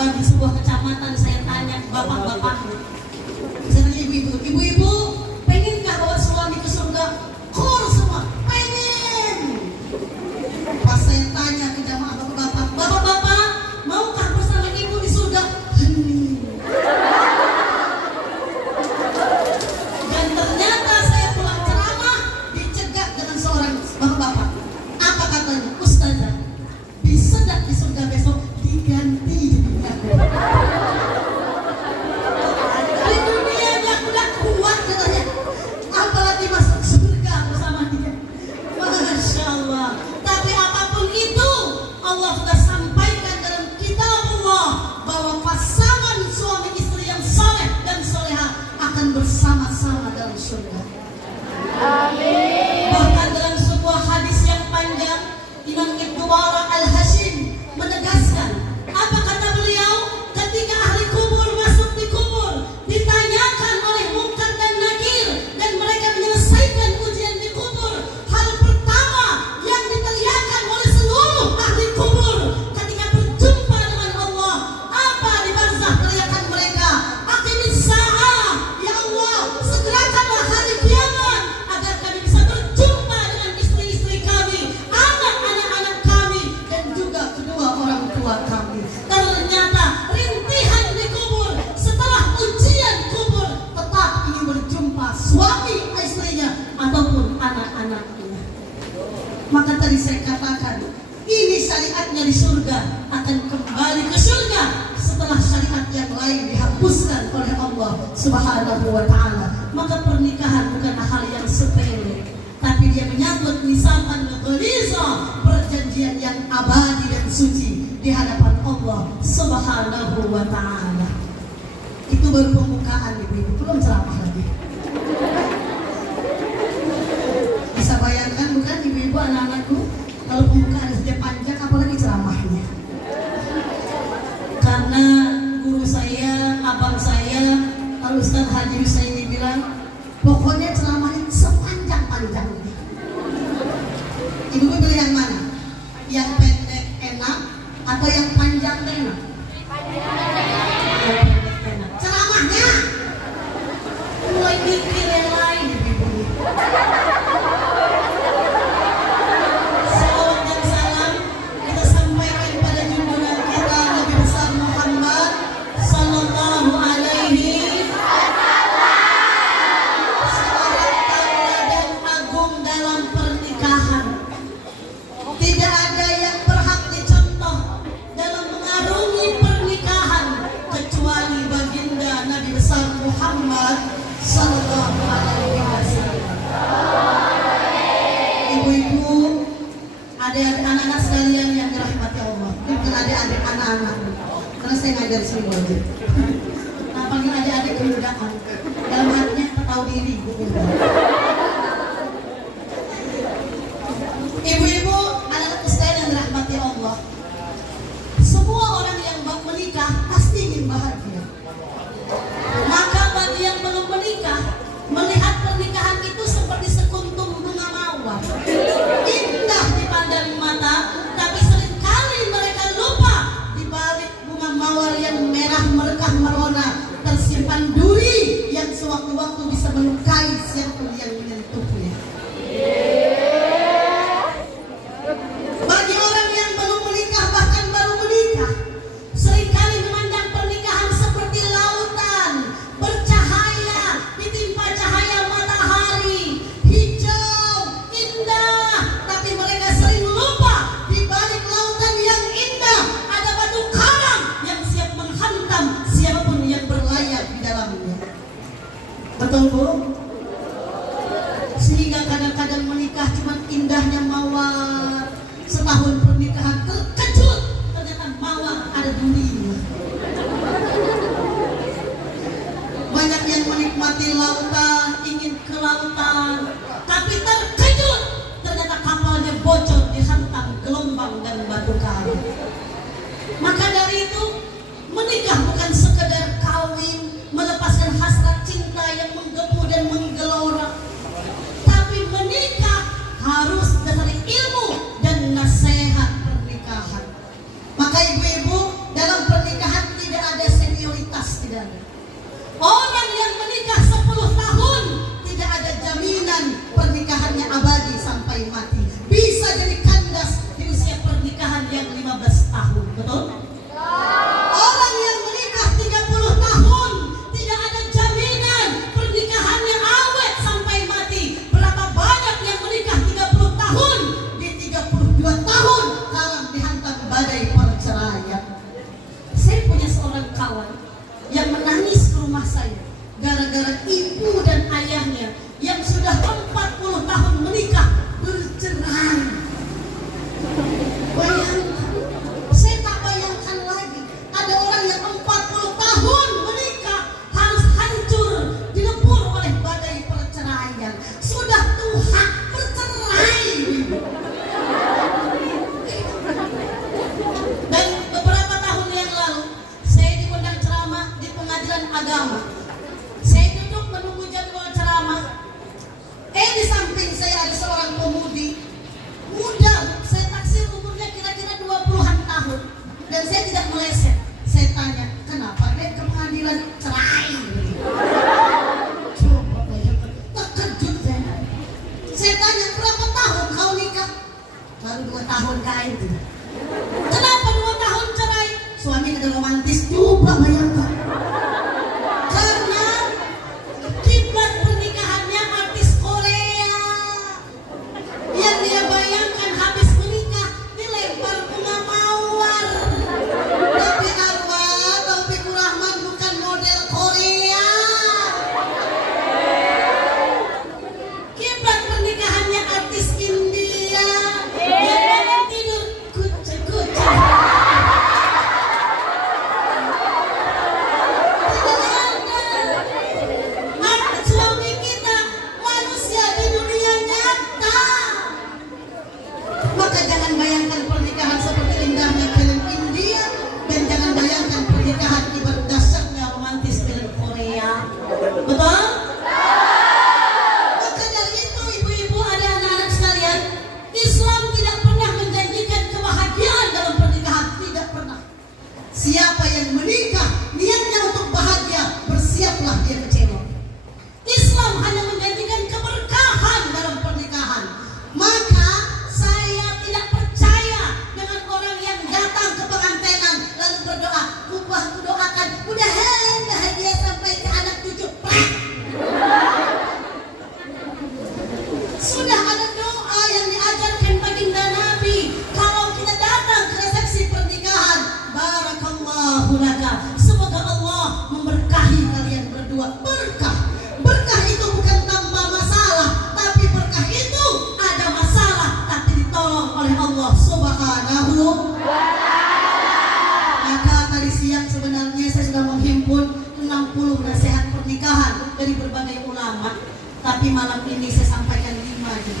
bagi sebuah kecamatan, saya tanya bapak-bapak, saya tanya ibu-ibu, pengenkah bawa suami ke surga? Kor semua, pengen. Pas saya tanya ke jamaah bapak-bapak, maukah bersama ibu di surga? Dan ternyata saya pulang ceramah dicegat dengan seorang bapak-bapak. Apa katanya? Ustazah, bisa gak di surga besok diganti jadinya? Di dunia aku udah kuat katanya, apalagi masuk surga bersama dia. Masya Allah. Tapi apapun itu, Allah sudah sampaikan dalam kitab Allah bahwa pasangan suami istri yang saleh dan salehah akan bersama-sama dalam surga. Amin. Bahkan dalam sebuah hadis yang panjang, Imam Ibnu Waraq Al-Hashim menegaskan, apa kata beliau? Ketika ahli kubur masuk di kubur, ditanyakan oleh Munkar dan Nakir, dan mereka menyelesaikan ujian di kubur, hal pertama yang diteriakan oleh seluruh ahli kubur ketika berjumpa dengan Allah, apa di barzah teriakan mereka? Aqimis sa'ah, ya Allah, segerakanlah hari kiamat agar kami bisa berjumpa dengan istri-istri kami, anak-anak kami, dan juga kedua orang tua kami. Ternyata rintihan di kubur setelah ujian kubur tetap ingin berjumpa suami istrinya ataupun anak-anaknya. Maka tadi saya katakan, ini syariatnya di surga akan kembali ke surga setelah syariat yang lain dihapuskan oleh Allah Subhanahu wa ta'ala. Maka pernikahan bukan hal yang sepele, tapi dia menyangkut misakan ghaliza, perjanjian yang abadi dan suci di hadapan Allah Subhanahu wa ta'ala. Itu baru pembukaan, ibu-ibu, belum ceramah lagi. Bisa bayangkan bukan ibu-ibu, anak-anakku, kalau pembukaan saja panjang, apalagi ceramahnya. Karena guru saya, abang saya, Al-Ustaz Haji Husaini bilang, pokoknya ceramahnya sepanjang-panjangnya. Ibu-ibu pilih yang mana? Yang pendek enak atau yang panjang enak? Yang pendek enak. Ceramahnya mulai mikir yang lain, ibu-ibu. Salawat dan salam kita sampaikan pada junjungan kita Nabi besar Muhammad sallallahu alaihi seorang tauladan agung dalam pernikahan. Tidak ada yang berhak dicontoh dalam mengarungi pernikahan kecuali baginda Nabi besar Muhammad sallallahu alaihi wasallam. Ibu-ibu, adik-adik, anak-anak sekalian yang dirahmati Allah. Bukan adik-adik, anak-anak. Karena saya ngajar semua aja. Nah, panggil adik-adik kemudahan. Dalam hatinya tahu diri. Ibu-ibu, anak-anak sekalian yang dirahmati Allah. Semua orang yang menikah pasti ingin bahagia. Maka bagi yang belum menikah, melihat pernikahan itu seperti sekuntum bunga mawar, indah dipandang mata, tapi seringkali mereka lupa di balik bunga mawar yang merah merekah merona tersimpan duri yang sewaktu-waktu bisa melukai siapapun yang menyentuhnya. Bagi orang yang belum menikah, bahkan baru menikah, seringkali memandang pernikahan seperti lautan bercahaya, ditimpa cahaya matahari, hijau, indah. Tapi mereka sering lupa di balik lautan yang indah ada batu karang yang siap menghantam siapapun yang berlayar di dalamnya. Betul, Bu? Sehingga kadang-kadang menikah cuma indahnya mawar, setahun pernikahan terkejut ternyata mawar ada durinya. Banyak yang menikmati lautan, ingin ke lautan, tapi terkejut ternyata kapalnya bocor dihantam gelombang dan batu karang. Maka dari itu, menikah bukan sekedar kawin, melepaskan hasrat cinta yang menggebu dan menggelora, tapi menikah harus dari ilmu dan nasihat pernikahan. Maka ibu-ibu, dalam pernikahan rumah saya gara-gara ibu dan ayahnya yang sudah 40 tahun menikah bercerai. Bayangkan, saya tak bayangkan lagi ada orang yang 40 tahun menikah harus hancur dilebur oleh badai perceraian. Sudah tua bercerai. Dan beberapa tahun yang lalu saya diundang ceramah di pengadilan agama. Saya duduk menunggu jadwal ceramah. Di samping saya ada seorang pemudi muda, saya taksir umurnya kira-kira 20-an tahun. Dan saya tidak meleset. Saya tanya, kenapa dia ke pengadilan cerai? Coba bayangkan, terkejut saya. Saya tanya, berapa tahun kau nikah? Baru 2 tahun kain. Kenapa 2 tahun cerai? Suami ada romantis juga, bayangkan. Karena kiblat pernikahannya artis Korea. Yang dia bayangkan habis menikah dilempar bunga mawar. Tapi arwah Taufikur Rahman bukan model Korea. Kiblat pernikahannya artis India. Yang banyak tidur kucing-kucing. Suami kita manusia di dunia nyata. Maka jangan bayangkan pernikahan seperti indahnya film India, dan jangan bayangkan pernikahan ibarat dasarnya romantis film Korea. Betul? Maka dari itu ibu-ibu, ada anak-anak sekalian, Islam tidak pernah menjanjikan kebahagiaan dalam pernikahan. Tidak pernah. Siapa yang menikah niatnya untuk bahagia, bersiaplah dia kecewa. Islam hanya menjanjikan keberkahan dalam pernikahan. Maka saya tidak percaya dengan orang yang datang ke pengantinan lalu berdoa, aku doakan mudah-mudahan bahagia sampai ke anak cucu. Sudah ada doa yang diajarkan baginda Nabi. Kalau kita datang ke resepsi pernikahan, barakallahu laka, semoga Allah memberkahi kalian berdua. Berkah itu bukan tanpa masalah, tapi berkah itu ada masalah tapi ditolong oleh Allah Subhanahu wa ta'ala. Maka tadi siang sebenarnya saya sudah menghimpun 60 nasihat pernikahan dari berbagai ulama, tapi malam ini saya sampaikan 5 aja.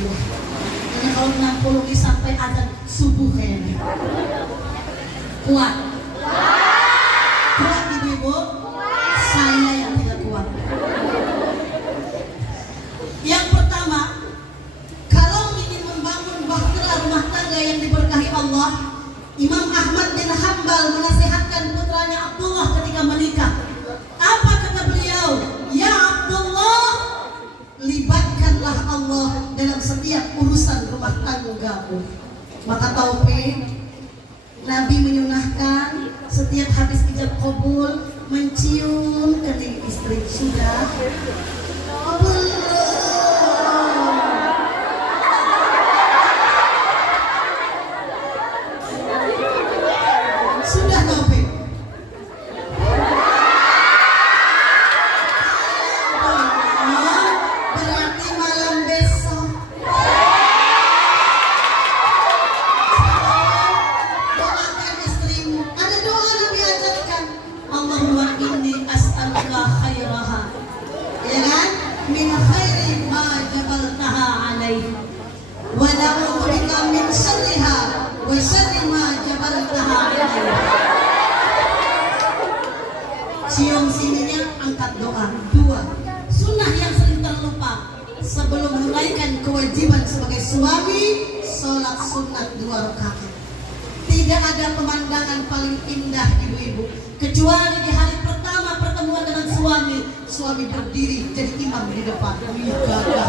Karena kalau 60 ini sampai azan subuh kayaknya. Kuat ibu-ibu? Saya yang tidak kuat. Yang pertama, kalau ingin membangun bahtera rumah tangga yang diberkahi Allah, Imam Ahmad bin Hanbal menasihatkan putranya Abdullah ketika menikah. Apa kata beliau? Ya Abdullah, libatkanlah Allah dalam setiap urusan rumah tanggamu. Maka Taufik, Nabi menyunahkan setiap habis ijab qabul mencium kening istri. Sudah? Sudah Taufik? Berarti malam besok doakan istrimu. Ada doa Nabi ajarkan, Allahumma inni as'aluka khairaha, ya kan? Min khairi ma jabaltaha alaihi wa na'udzubika min syarriha wa syarri ma jabaltaha alaihi. Cium sininya, angkat doa. 2, sunnah yang sering terlupa sebelum menunaikan kewajiban sebagai suami, sholat sunat 2 rakaat. Tidak ada pemandangan paling indah ibu-ibu kecuali di hari pertama pertemuan dengan suami berdiri jadi imam di depan. Gagah